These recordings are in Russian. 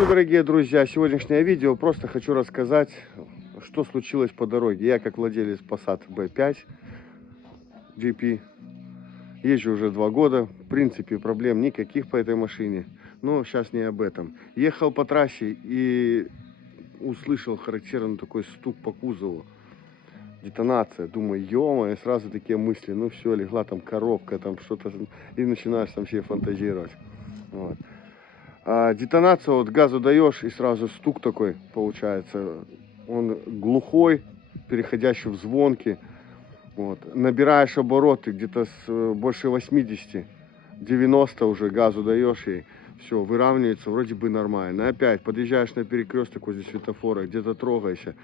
Здравствуйте, дорогие друзья! Сегодняшнее видео просто хочу рассказать, что случилось по дороге. Я, как владелец Passat B5 GP, езжу уже 2 года. В принципе, проблем никаких по этой машине. Но сейчас не об этом. Ехал по трассе и услышал характерный такой стук по кузову. Детонация. Думаю, ё-моё, сразу такие мысли. Ну все, легла там коробка, там что-то. И начинаешь там себе фантазировать. Вот. А детонация, вот газу даешь, и сразу стук такой получается. Он глухой, переходящий в звонки. Вот. Набираешь обороты где-то с больше 80, 90 уже газу даешь, и все, выравнивается, вроде бы нормально. Опять подъезжаешь на перекресток возле светофора, где-то трогаешься.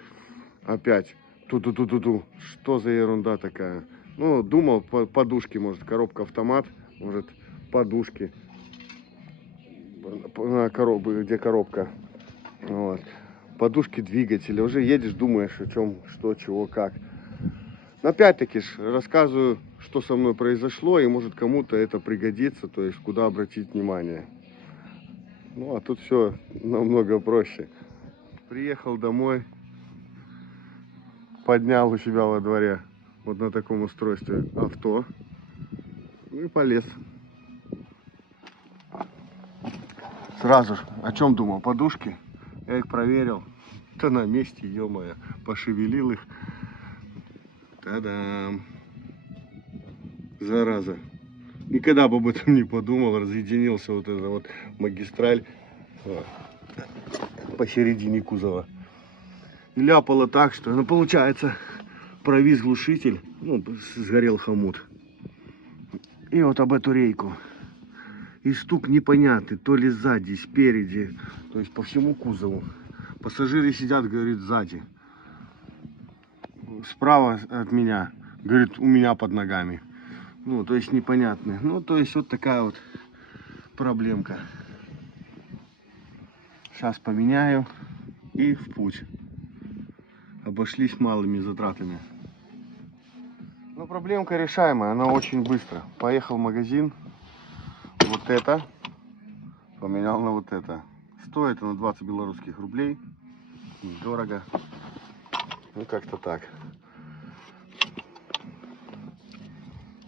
Опять ту-ту-ту-ту-ту. Что за ерунда такая? Ну, думал, подушки, может, коробка автомат, может, подушки. На коробке, где коробка. Вот. Подушки двигателя. Уже едешь, думаешь о чем, что, чего, как. Но опять-таки рассказываю, что со мной произошло, и может кому-то это пригодится, то есть куда обратить внимание. Ну, а тут все намного проще. Приехал домой, поднял у себя во дворе вот на таком устройстве авто и полез. Сразу же, о чем думал? Подушки. Я их проверил. Да на месте, ё-моё, пошевелил их. Та-дам! Зараза. Никогда бы об этом не подумал. Разъединился вот эта вот магистраль посередине кузова. И ляпало так, что, ну, получается, провис глушитель, ну, сгорел хомут. И вот об эту рейку. И стук непонятный, то ли сзади, спереди, то есть по всему кузову. Пассажиры сидят, говорит, сзади. Справа от меня, говорит, у меня под ногами. Ну, то есть непонятно. Ну, то есть вот такая вот проблемка. Сейчас поменяю и в путь. Обошлись малыми затратами. Но проблемка решаемая, она очень быстро. Поехал в магазин. Вот это поменял на вот это. Стоит оно 20 белорусских рублей. Дорого. Ну, как-то так.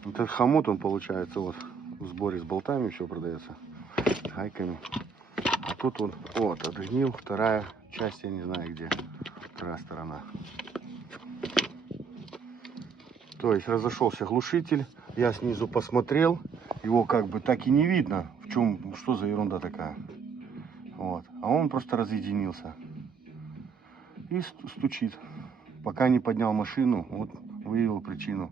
Вот этот хомут, он получается вот в сборе с болтами все продается. С гайками. А тут он, вот, отгнил. Вторая часть, я не знаю где. Вторая сторона. То есть разошелся глушитель. Я снизу посмотрел. Его как бы так и не видно. В чем, что за ерунда такая. Вот. А он просто разъединился. И стучит. Пока не поднял машину, вот выявил причину.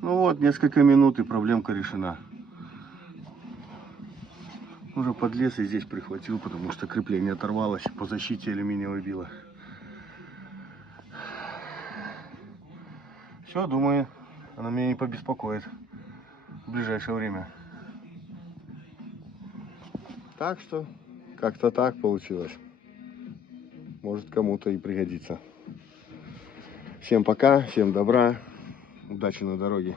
Ну вот, несколько минут и проблемка решена. Уже подлез и здесь прихватил, потому что крепление оторвалось по защите алюминиевой била. Все, думаю, она меня не побеспокоит в ближайшее время. Так что, как-то так получилось. Может, кому-то и пригодится. Всем пока, всем добра, удачи на дороге.